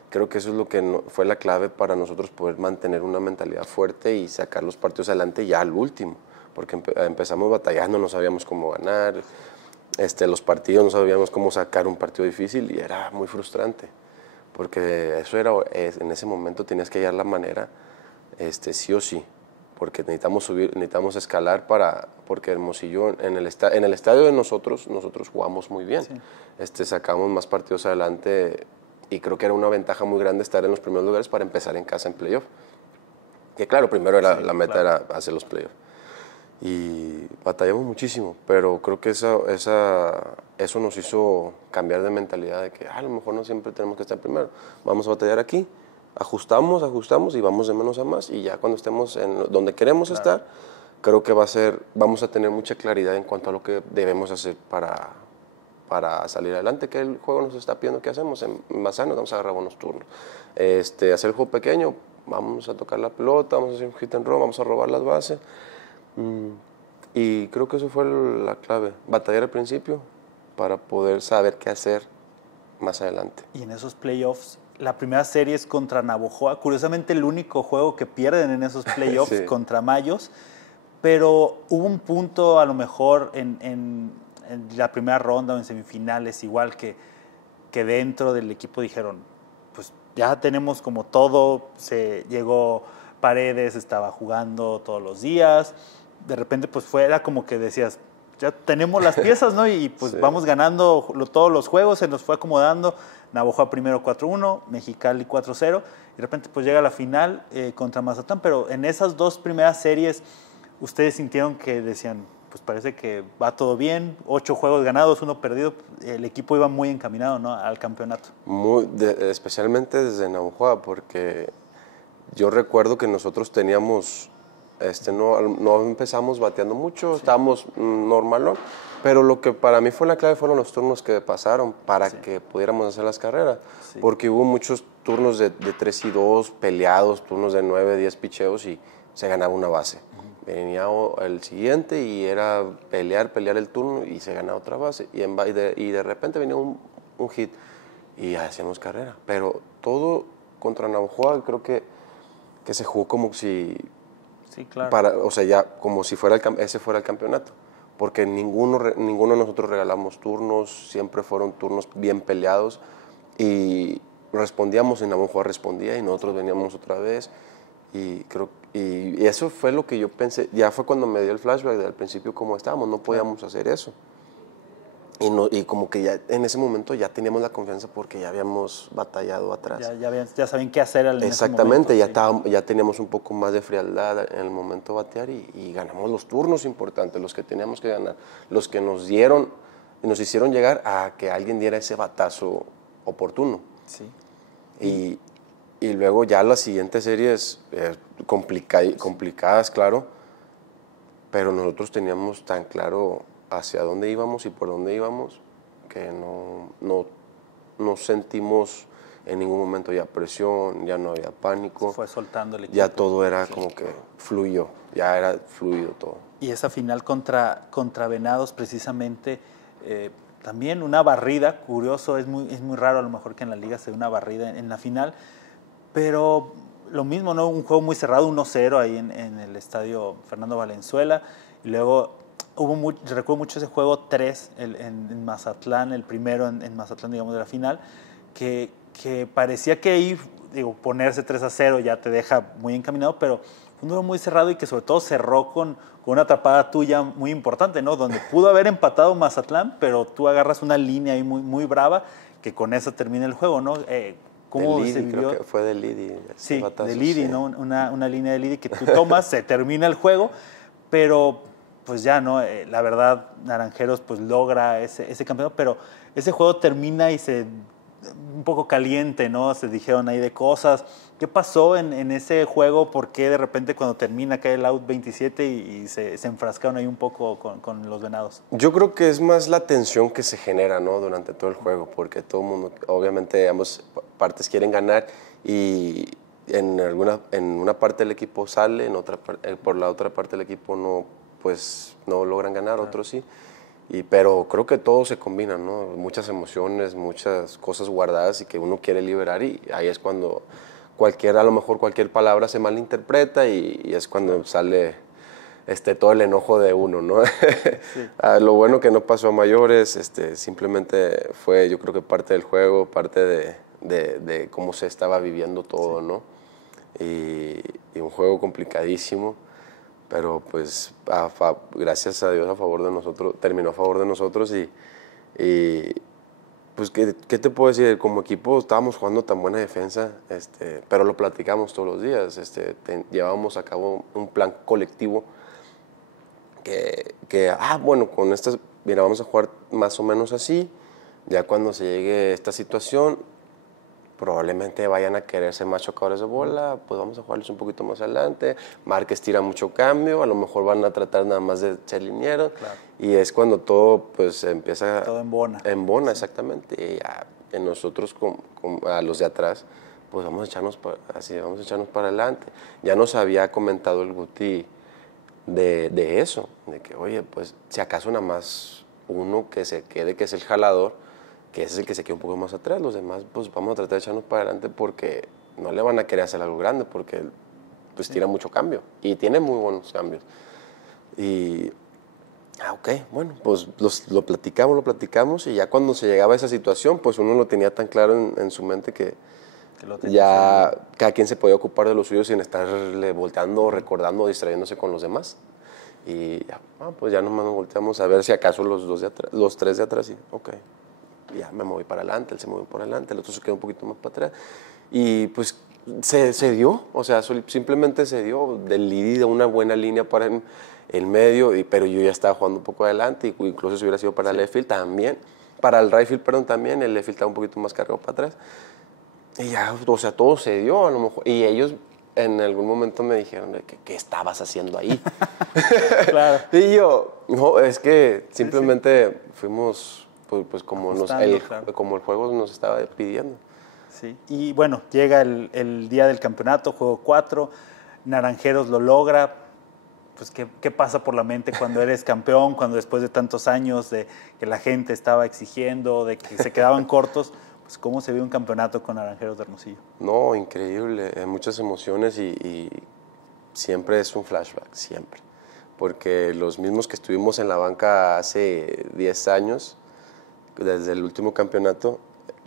Creo que eso es lo que fue la clave para nosotros poder mantener una mentalidad fuerte y sacar los partidos adelante ya al último. Porque empezamos batallando, no sabíamos cómo ganar, los partidos no sabíamos cómo sacar un partido difícil y era muy frustrante, porque en ese momento tenías que hallar la manera, sí o sí, porque necesitamos escalar porque Hermosillo, en el estadio de nosotros jugamos muy bien, sí. Sacamos más partidos adelante y creo que era una ventaja muy grande estar en los primeros lugares para empezar en casa en playoff, que claro, primero la meta era hacer los playoffs. Y batallamos muchísimo, pero creo que eso nos hizo cambiar de mentalidad de que a lo mejor no siempre tenemos que estar primero. Vamos a batallar aquí, ajustamos y vamos de menos a más y ya cuando estemos en donde queremos estar, creo que vamos a tener mucha claridad en cuanto a lo que debemos hacer para salir adelante, que el juego nos está pidiendo que hacemos. En Mazatlán vamos a agarrar buenos turnos. Hacer el juego pequeño, vamos a tocar la pelota, vamos a hacer un hit and run, vamos a robar las bases. Y creo que eso fue la clave, batallar al principio para poder saber qué hacer más adelante. Y en esos playoffs, la primera serie es contra Navojoa, curiosamente el único juego que pierden en esos playoffs Sí. contra Mayos, pero hubo un punto a lo mejor en la primera ronda o en semifinales, igual que dentro del equipo dijeron, pues ya tenemos como todo, se llegó Paredes, estaba jugando todos los días, de repente pues era como que decías, ya tenemos las piezas, ¿no? Y pues Sí. vamos ganando todos los juegos, se nos fue acomodando. Navojoa primero 4-1, Mexicali 4-0, y de repente pues llega la final contra Mazatlán, pero en esas dos primeras series, ¿ustedes sintieron que decían, pues parece que va todo bien, 8 juegos ganados, 1 perdido, el equipo iba muy encaminado, ¿no?, al campeonato? Especialmente desde Navojoa, porque yo recuerdo que nosotros teníamos, no empezamos bateando mucho, estábamos normal, ¿no? Pero lo que para mí fue la clave fueron los turnos que pasaron para que pudiéramos hacer las carreras, porque hubo muchos turnos de 3 y 2 peleados, turnos de 9, 10 picheos y se ganaba una base. Venía el siguiente y era pelear el turno y se ganaba otra base. Y de repente venía un hit y hacíamos carrera. Pero todo contra Navojoa creo que se jugó como si... Sí, claro. O sea, ya como si ese fuera el campeonato. Porque ninguno de nosotros regalamos turnos, siempre fueron turnos bien peleados. Y respondíamos y Navojoa respondía y nosotros veníamos otra vez. Y eso fue lo que yo pensé, ya fue cuando me dio el flashback del principio como estábamos, no podíamos hacer eso. Y como que ya en ese momento ya teníamos la confianza porque ya habíamos batallado atrás. Ya saben qué hacer en Exactamente, ese momento. ya teníamos un poco más de frialdad en el momento de batear y ganamos los turnos importantes, los que teníamos que ganar, los que nos hicieron llegar a que alguien diera ese batazo oportuno. Sí. Y luego ya las siguientes series complicadas, claro, pero nosotros teníamos tan claro hacia dónde íbamos y por dónde íbamos que no sentimos en ningún momento ya presión, ya no había pánico. Se fue soltando el equipo. Ya todo era como que fluyó, ya era fluido todo. Y esa final contra Venados precisamente, también una barrida, curioso, es muy raro a lo mejor que en la liga se dé una barrida en la final, pero lo mismo, ¿no? Un juego muy cerrado, 1-0 ahí en el estadio Fernando Valenzuela. Y luego recuerdo mucho ese juego 3 en Mazatlán, el primero en Mazatlán, digamos, de la final, que parecía que ahí, ponerse 3-0 ya te deja muy encaminado, pero fue un juego muy cerrado y que sobre todo cerró con una atrapada tuya muy importante, ¿no? Donde pudo haber empatado Mazatlán, pero tú agarras una línea ahí muy brava que con eso termina el juego, ¿no? ¿Cómo se vivió? Creo que fue de Lidi. Sí, de Lidi, ¿no? Una línea de Lidi que tú tomas, se termina el juego, pero pues ya, ¿no? La verdad, Naranjeros pues logra ese campeonato, pero ese juego termina y un poco caliente, ¿no? Se dijeron ahí de cosas. ¿Qué pasó en ese juego? ¿Por qué de repente cuando termina cae el out 27 y se enfrascaron ahí un poco con los Venados? Yo creo que es más la tensión que se genera, ¿no? Durante todo el juego, porque todo el mundo, obviamente ambas partes quieren ganar y en una parte del equipo sale, por la otra parte del equipo no logran ganar, otros sí. Pero creo que todo se combina, ¿no? Muchas emociones, muchas cosas guardadas y que uno quiere liberar y ahí es cuando a lo mejor cualquier palabra se malinterpreta y es cuando sale todo el enojo de uno, ¿no? Sí. Lo bueno que no pasó a mayores, simplemente fue yo creo que parte del juego, parte de cómo se estaba viviendo todo, sí. ¿No? Y un juego complicadísimo. Pero pues gracias a Dios terminó a favor de nosotros y pues ¿qué te puedo decir? Como equipo estábamos jugando tan buena defensa, pero lo platicamos todos los días, llevábamos a cabo un plan colectivo bueno, con estas, mira, vamos a jugar más o menos así, ya cuando se llegue esta situación probablemente vayan a querer ser más chocadores de bola, pues vamos a jugarles un poquito más adelante. Márquez tira mucho cambio, a lo mejor van a tratar nada más de ser linieros. Claro. Y es cuando todo pues empieza... Todo embona. Embona, sí. Exactamente. Y ya en nosotros, a los de atrás, pues vamos a echarnos para adelante. Ya nos había comentado el Guti de eso, de que, oye, pues si acaso nada más uno que se quede, que es el jalador, que ese es el que se queda un poco más atrás, los demás pues vamos a tratar de echarnos para adelante porque no le van a querer hacer algo grande, porque pues tira mucho cambio y tiene muy buenos cambios. Y, ok, bueno, pues lo platicamos y ya cuando se llegaba a esa situación, pues uno lo tenía tan claro en su mente que ya cada quien se podía ocupar de lo suyo sin estarle volteando, recordando o distrayéndose con los demás. Y ya, pues ya nomás nos volteamos a ver si acaso los tres de atrás, y ok, ya me moví para adelante, él se movió para adelante, el otro se quedó un poquito más para atrás. Y pues se dio, o sea, simplemente se dio del lead de una buena línea para el medio, pero yo ya estaba jugando un poco adelante, incluso si hubiera sido para el left field también, para el right field, perdón, también, el left field estaba un poquito más cargado para atrás. Y ya, o sea, todo se dio a lo mejor. Y ellos en algún momento me dijeron, ¿qué estabas haciendo ahí? Claro. Y yo, no, es que simplemente fuimos, pues como, como el juego nos estaba pidiendo. Sí. Y bueno, llega el día del campeonato, juego 4, Naranjeros lo logra. Pues, ¿qué pasa por la mente cuando eres campeón, cuando después de tantos años de que la gente estaba exigiendo, de que se quedaban cortos? Pues, ¿cómo se ve un campeonato con Naranjeros de Hermosillo? No, increíble, muchas emociones y siempre es un flashback, siempre. Porque los mismos que estuvimos en la banca hace 10 años, desde el último campeonato,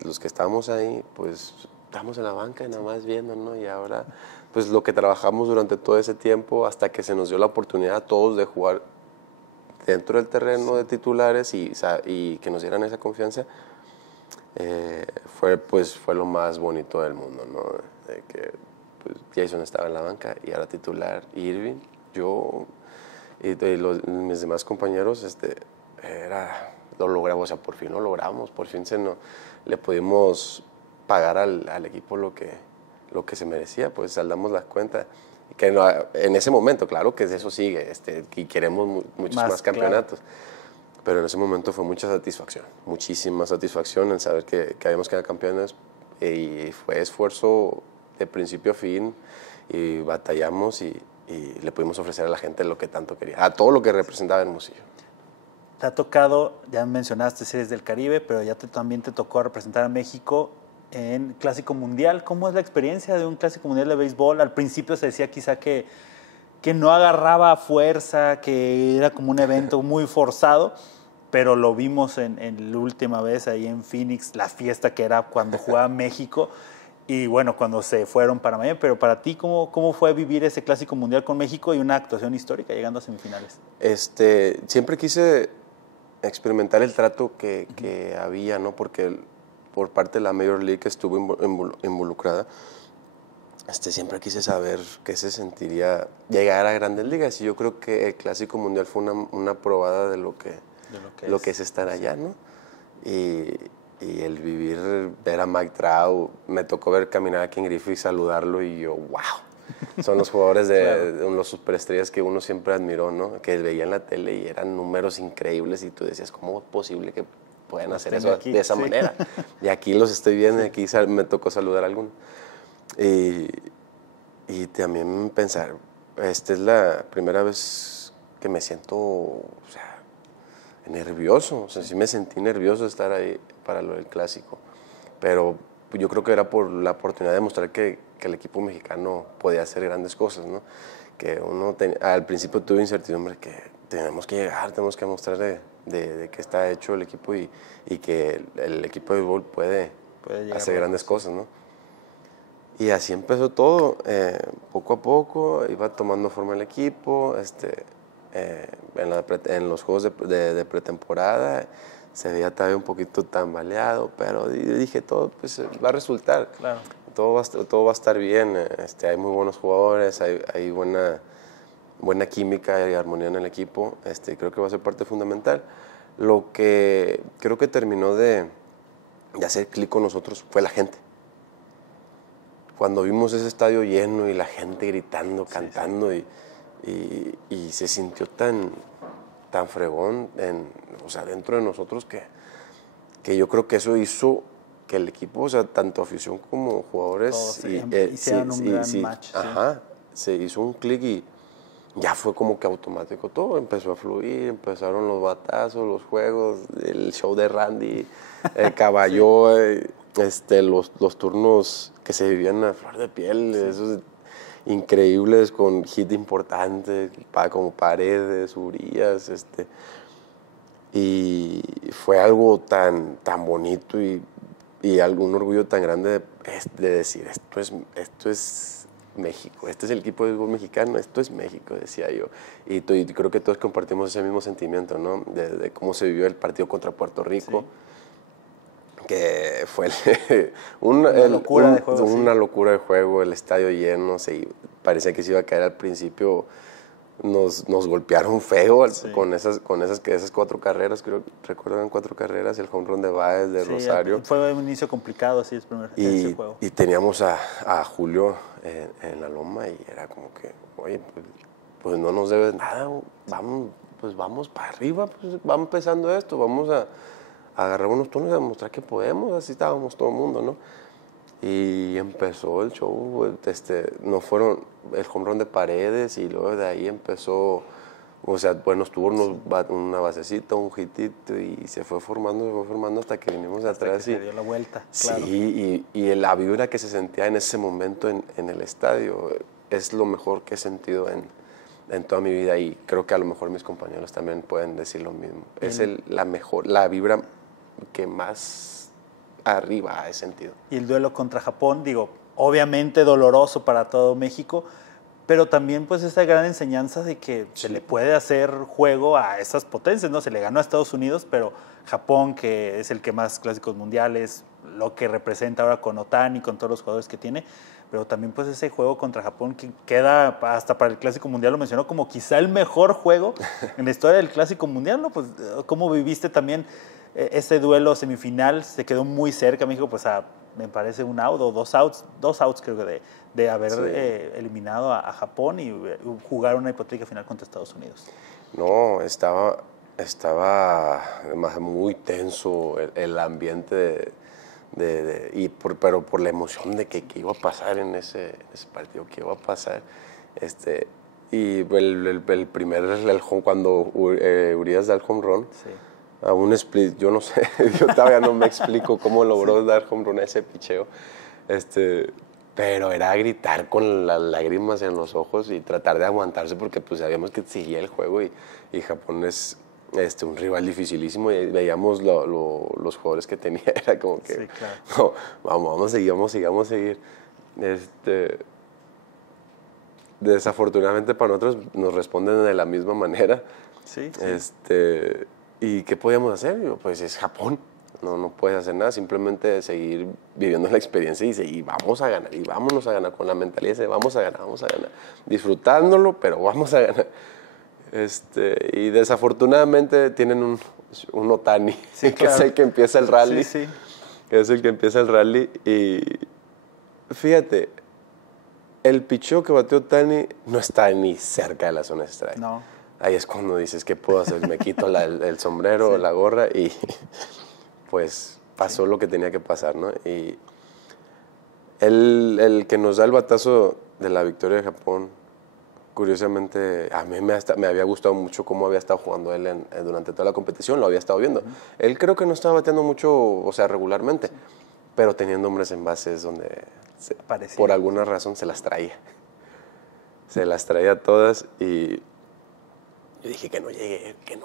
los que estábamos ahí, pues estamos en la banca y nada más viendo, ¿no? Y ahora, pues lo que trabajamos durante todo ese tiempo hasta que se nos dio la oportunidad a todos de jugar dentro del terreno de titulares y que nos dieran esa confianza, fue lo más bonito del mundo, ¿no? De que pues, Jason estaba en la banca y era titular, Irving, yo y mis demás compañeros, lo logramos, o sea, por fin lo logramos, por fin le pudimos pagar al equipo lo que se merecía, pues saldamos las cuentas. Que en ese momento, claro que eso sigue, y queremos muchos más campeonatos. Claro. Pero en ese momento fue mucha satisfacción, muchísima satisfacción en saber que habíamos quedado campeones, y fue esfuerzo de principio a fin y batallamos y le pudimos ofrecer a la gente lo que tanto quería, a todo lo que representaba Hermosillo. Te ha tocado, ya mencionaste Series del Caribe, pero ya también te tocó representar a México en Clásico Mundial. ¿Cómo es la experiencia de un Clásico Mundial de béisbol? Al principio se decía quizá que no agarraba fuerza, que era como un evento muy forzado, pero lo vimos en la última vez ahí en Phoenix, la fiesta que era cuando jugaba México y bueno, cuando se fueron para Miami. Pero para ti, ¿cómo fue vivir ese Clásico Mundial con México y una actuación histórica llegando a semifinales? Siempre quise experimentar el trato que había, ¿no? Porque por parte de la Major League que estuvo involucrada, siempre quise saber qué se sentiría llegar a Grandes Ligas, y yo creo que el Clásico Mundial fue una probada de lo que es estar allá, ¿no? Y el ver a Mike Trout, me tocó ver caminar a Ken Griffey, saludarlo, y yo, wow, son los jugadores claro. Los superestrellas que uno siempre admiró, ¿no? Que veía en la tele y eran números increíbles y tú decías, ¿cómo es posible que puedan hacer eso aquí, de esa manera? Y aquí los estoy viendo, y aquí me tocó saludar a alguno. Y también pensar, esta es la primera vez que me siento, nervioso, sí me sentí nervioso de estar ahí para lo del Clásico, pero yo creo que era por la oportunidad de mostrar que el equipo mexicano podía hacer grandes cosas, ¿no? Que al principio tuve incertidumbre que tenemos que llegar, tenemos que mostrar de que está hecho el equipo y que el equipo de béisbol puede hacer grandes cosas, ¿no? Y así empezó todo, poco a poco iba tomando forma el equipo, en los juegos de pretemporada se veía todavía un poquito tambaleado, pero dije, todo pues, va a resultar, claro. todo va a estar bien, hay muy buenos jugadores, hay buena química y armonía en el equipo, creo que va a ser parte fundamental. Lo que creo que terminó de hacer clic con nosotros fue la gente. Cuando vimos ese estadio lleno y la gente gritando, cantando, sí. Y se sintió tan fregón dentro de nosotros que yo creo que eso hizo que el equipo, tanto afición como jugadores, hicieron un gran match. Ajá, se hizo un clic ya fue como que automático todo, empezó a fluir, empezaron los batazos, los juegos, el show de Randy, el caballo, sí. Los turnos que se vivían a flor de piel, sí. Esos increíbles con hit importantes, como Paredes, Urías, y fue algo tan bonito y un orgullo tan grande de decir, esto es México, este es el equipo de fútbol mexicano, esto es México, decía yo. Y creo que todos compartimos ese mismo sentimiento, ¿no? De cómo se vivió el partido contra Puerto Rico, sí. Que fue una locura de juego, el estadio lleno, parecía que se iba a caer al principio. Nos golpearon feo, sí. con esas 4 carreras, recuerdan 4 carreras, el home run de Báez, de sí, Rosario. Fue un inicio complicado, así ese juego. Y teníamos a Julio en la loma y era como que, oye, pues no nos debes nada, vamos para arriba, pues vamos empezando esto, vamos a agarrar unos turnos y a demostrar que podemos, así estábamos todo el mundo, ¿no? Y empezó el show, no fueron el home run de Paredes y luego de ahí empezó, o sea, buenos turnos, una basecita, un hitito y se fue formando hasta que vinimos de atrás. Se dio la vuelta, claro. Sí, y la vibra que se sentía en ese momento en el estadio es lo mejor que he sentido en toda mi vida y creo que a lo mejor mis compañeros también pueden decir lo mismo. Es la vibra que más arriba he sentido. Y el duelo contra Japón, obviamente doloroso para todo México, pero también pues esa gran enseñanza de que sí. Se le puede hacer juego a esas potencias, ¿no? Se le ganó a Estados Unidos, pero Japón, que es el que más clásicos mundiales, lo que representa ahora con Otani, con todos los jugadores que tiene, pero también pues ese juego contra Japón que queda hasta para el Clásico Mundial, lo mencionó como quizá el mejor juego en la historia del Clásico Mundial, ¿no? Pues ¿cómo viviste también ese duelo semifinal? Se quedó muy cerca, México, pues me parece un out o dos outs creo que de haber sí. Eliminado a Japón y jugar una hipotética final contra Estados Unidos. No, estaba muy tenso el ambiente pero por la emoción de que iba a pasar en ese partido, que iba a pasar. Y el primer cuando Urías da el home run, sí. A un split, yo no sé, yo todavía no me explico cómo logró sí. Dar home run a ese picheo, pero era gritar con las lágrimas en los ojos y tratar de aguantarse porque pues sabíamos que seguía el juego y Japón es un rival dificilísimo y veíamos los jugadores que tenía, era como que sí, claro. No, vamos a seguir. Desafortunadamente para nosotros nos responden de la misma manera. Sí. ¿Y qué podíamos hacer? Pues es Japón, no puedes hacer nada, simplemente seguir viviendo la experiencia y vamos a ganar, y vámonos a ganar con la mentalidad de vamos a ganar, disfrutándolo, pero vamos a ganar. Y desafortunadamente tienen un Otani, sí, que claro. Es el que empieza el rally. Sí, sí. Es el que empieza el rally y fíjate, el picheo que bateó Otani no está ni cerca de la zona de strike. No. Ahí es cuando dices, ¿qué puedo hacer? Me quito el sombrero, sí. La gorra y pues pasó sí. Lo que tenía que pasar, ¿no? Y el que nos da el batazo de la victoria de Japón, curiosamente, a mí me había gustado mucho cómo había estado jugando él durante toda la competición, lo había estado viendo. Uh-huh. Él creo que no estaba bateando mucho, o sea, regularmente, sí. Pero teniendo hombres en bases donde por alguna razón se las traía. Se las traía todas y yo dije que no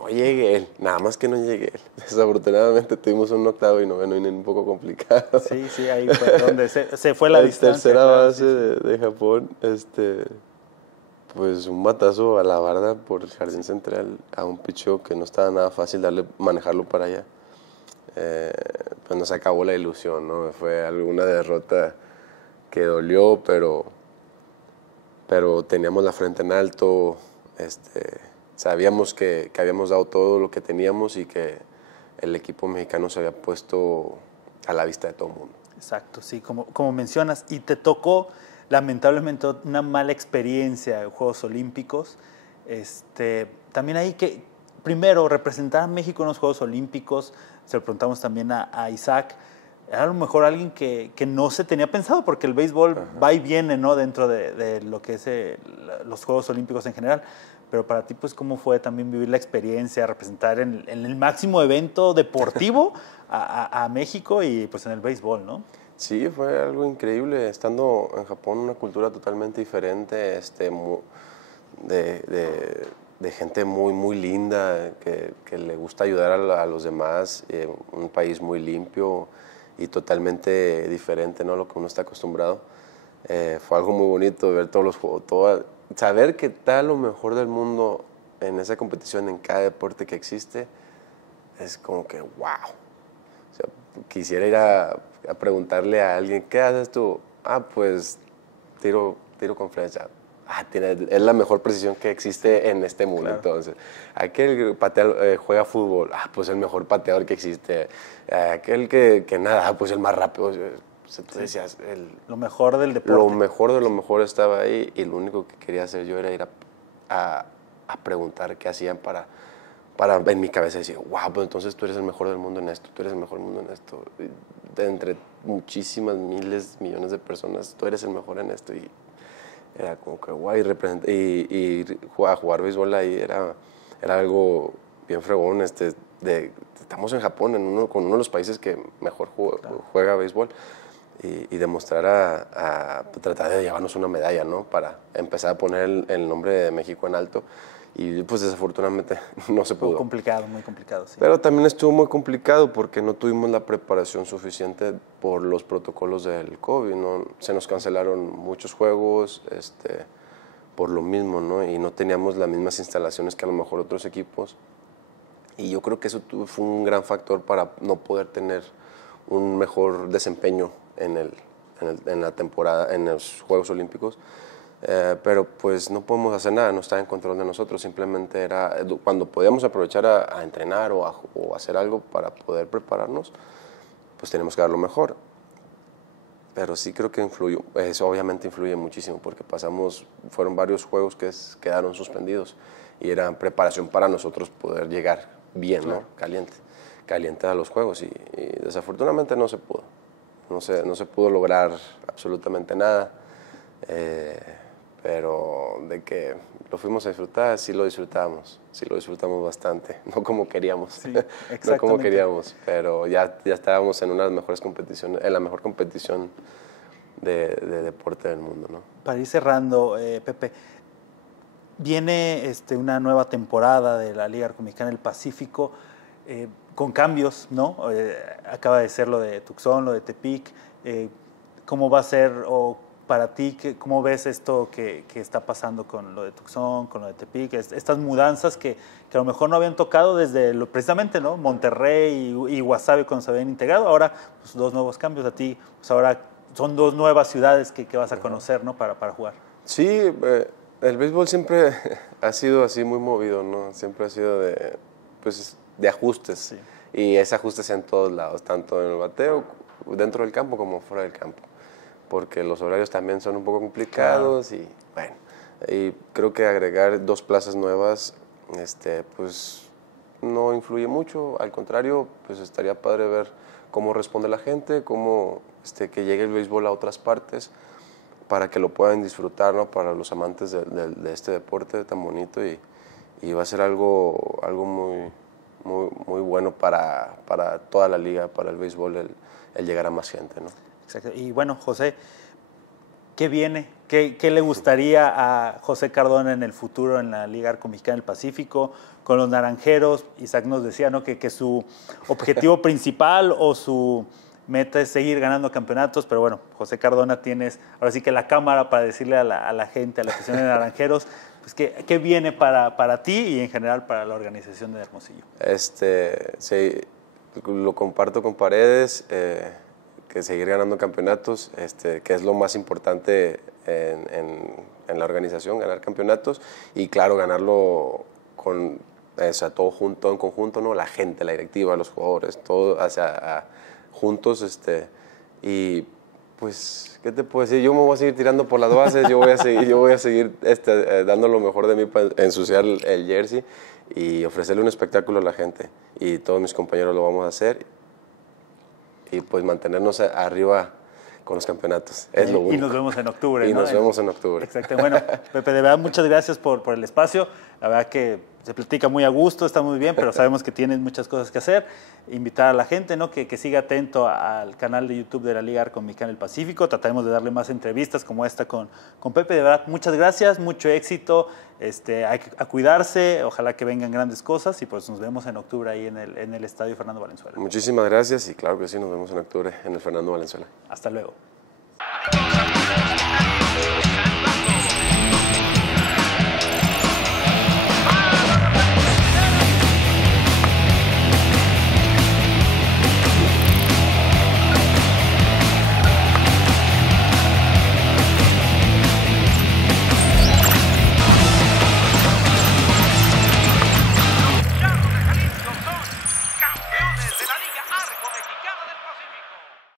llegue él, nada más que no llegue él. Desafortunadamente tuvimos un octavo y noveno inning un poco complicado. Sí, ahí fue donde se fue la distancia. Tercera base de Japón, pues un batazo a la barda por el jardín central a un picheo que no estaba nada fácil manejarlo para allá. Pues nos acabó la ilusión, ¿no? Fue alguna derrota que dolió, pero teníamos la frente en alto, sabíamos que habíamos dado todo lo que teníamos y que el equipo mexicano se había puesto a la vista de todo el mundo. Exacto, sí, como mencionas, y te tocó lamentablemente una mala experiencia en Juegos Olímpicos. También ahí que, primero, representar a México en los Juegos Olímpicos, se lo preguntamos también a Isaac, era a lo mejor alguien que no se tenía pensado, porque el béisbol va y viene, ¿no? Dentro de lo que es los Juegos Olímpicos en general. Pero para ti, pues, ¿cómo fue también vivir la experiencia, representar en el máximo evento deportivo a México y pues en el béisbol, ¿no? Sí, fue algo increíble. Estando en Japón, una cultura totalmente diferente, de gente muy, muy linda, que le gusta ayudar a los demás, un país muy limpio y totalmente diferente, ¿no? A lo que uno está acostumbrado. Fue algo muy bonito ver todos los juegos, saber que está lo mejor del mundo en esa competición, en cada deporte que existe, es como que wow. O sea, quisiera ir a preguntarle a alguien, ¿qué haces tú? Pues tiro con flecha. Es la mejor precisión que existe en este mundo. Claro. Entonces, aquel juega fútbol, pues el mejor pateador que existe. Aquel que nada, pues el más rápido. Entonces decías, lo mejor del deporte. Lo mejor de lo mejor estaba ahí, y lo único que quería hacer yo era ir a preguntar qué hacían para en mi cabeza decir, wow, pues entonces tú eres el mejor del mundo en esto, tú eres el mejor del mundo en esto. Entre muchísimas, miles, millones de personas, tú eres el mejor en esto. Y era como que guau, y jugar béisbol ahí era algo bien fregón. Estamos en Japón, con uno de los países que mejor juega béisbol, y demostrar tratar de llevarnos una medalla, ¿no? Para empezar a poner el nombre de México en alto. Y pues desafortunadamente no se pudo. Muy complicado, sí. Pero también estuvo muy complicado porque no tuvimos la preparación suficiente por los protocolos del COVID, ¿no? Se nos cancelaron muchos juegos por lo mismo, ¿no? Y no teníamos las mismas instalaciones que a lo mejor otros equipos. Y yo creo que eso fue un gran factor para no poder tener un mejor desempeño en la temporada, en los Juegos Olímpicos. Pero pues no podemos hacer nada, no está en control de nosotros. Simplemente era cuando podíamos aprovechar a entrenar o hacer algo para poder prepararnos, pues tenemos que dar lo mejor. Pero sí creo que eso obviamente influye muchísimo, porque fueron varios juegos que quedaron suspendidos y era preparación para nosotros poder llegar bien, ¿no? Caliente a los juegos, y desafortunadamente no se pudo. No se pudo lograr absolutamente nada. Pero de que lo fuimos a disfrutar, sí lo disfrutamos bastante, no como queríamos, sí, no como queríamos, pero ya estábamos en una de las mejores competiciones, en la mejor competición de deporte del mundo, ¿no? Para ir cerrando, Pepe, viene una nueva temporada de la Liga Arcomexicana del Pacífico, con cambios, ¿no? Acaba de ser lo de Tucson, lo de Tepic, ¿cómo va a ser para ti? ¿Cómo ves esto que está pasando con lo de Tucson, con lo de Tepic? Estas mudanzas que a lo mejor no habían tocado desde precisamente, ¿no? Monterrey y Guasave cuando se habían integrado. Ahora, pues, dos nuevos cambios. A ti, pues ahora son dos nuevas ciudades que vas a conocer, ¿no? Para jugar. Sí, el béisbol siempre ha sido así muy movido, ¿no? Siempre ha sido de ajustes. Sí. Y ese ajustes en todos lados, tanto en el bateo, dentro del campo, como fuera del campo. Porque los horarios también son un poco complicados. Claro. Y bueno, y creo que agregar 2 plazas nuevas, pues no influye mucho. Al contrario, pues estaría padre ver cómo responde la gente, cómo que llegue el béisbol a otras partes para que lo puedan disfrutar, ¿no? Para los amantes de este deporte tan bonito, y va a ser algo muy, muy, muy bueno para toda la liga, para el béisbol, el llegar a más gente, ¿no? Exacto. Y bueno, José, ¿qué viene? ¿Qué le gustaría a José Cardona en el futuro en la Liga Arcomexicana del Pacífico, con los Naranjeros? Isaac nos decía, ¿no? que su objetivo principal o su meta es seguir ganando campeonatos, pero bueno, José Cardona, tienes ahora sí que la cámara para decirle a la gente, a la afición de Naranjeros, pues ¿qué viene para ti y en general para la organización de Hermosillo? Sí, lo comparto con Paredes, que seguir ganando campeonatos, que es lo más importante en la organización, ganar campeonatos, y claro, ganarlo todo junto, en conjunto, ¿no? La gente, la directiva, los jugadores, todo juntos, y pues, ¿qué te puedo decir? Yo me voy a seguir tirando por las bases, yo voy a seguir dando lo mejor de mí para ensuciar el jersey y ofrecerle un espectáculo a la gente, y todos mis compañeros lo vamos a hacer. y pues mantenernos arriba con los campeonatos. Es lo único. Y nos vemos en octubre. Y nos vemos en octubre. Exacto. Bueno, Pepe, de verdad, muchas gracias por el espacio. La verdad que se platica muy a gusto, está muy bien, pero sabemos que tienes muchas cosas que hacer. Invitar a la gente, ¿no?, que siga atento al canal de YouTube de la Liga Arco Mexicana del Pacífico. Trataremos de darle más entrevistas como esta con Pepe. De verdad, muchas gracias, mucho éxito. Hay que cuidarse, ojalá que vengan grandes cosas y pues nos vemos en octubre ahí en el Estadio Fernando Valenzuela. Muchísimas gracias y claro que sí, nos vemos en octubre en el Fernando Valenzuela. Hasta luego.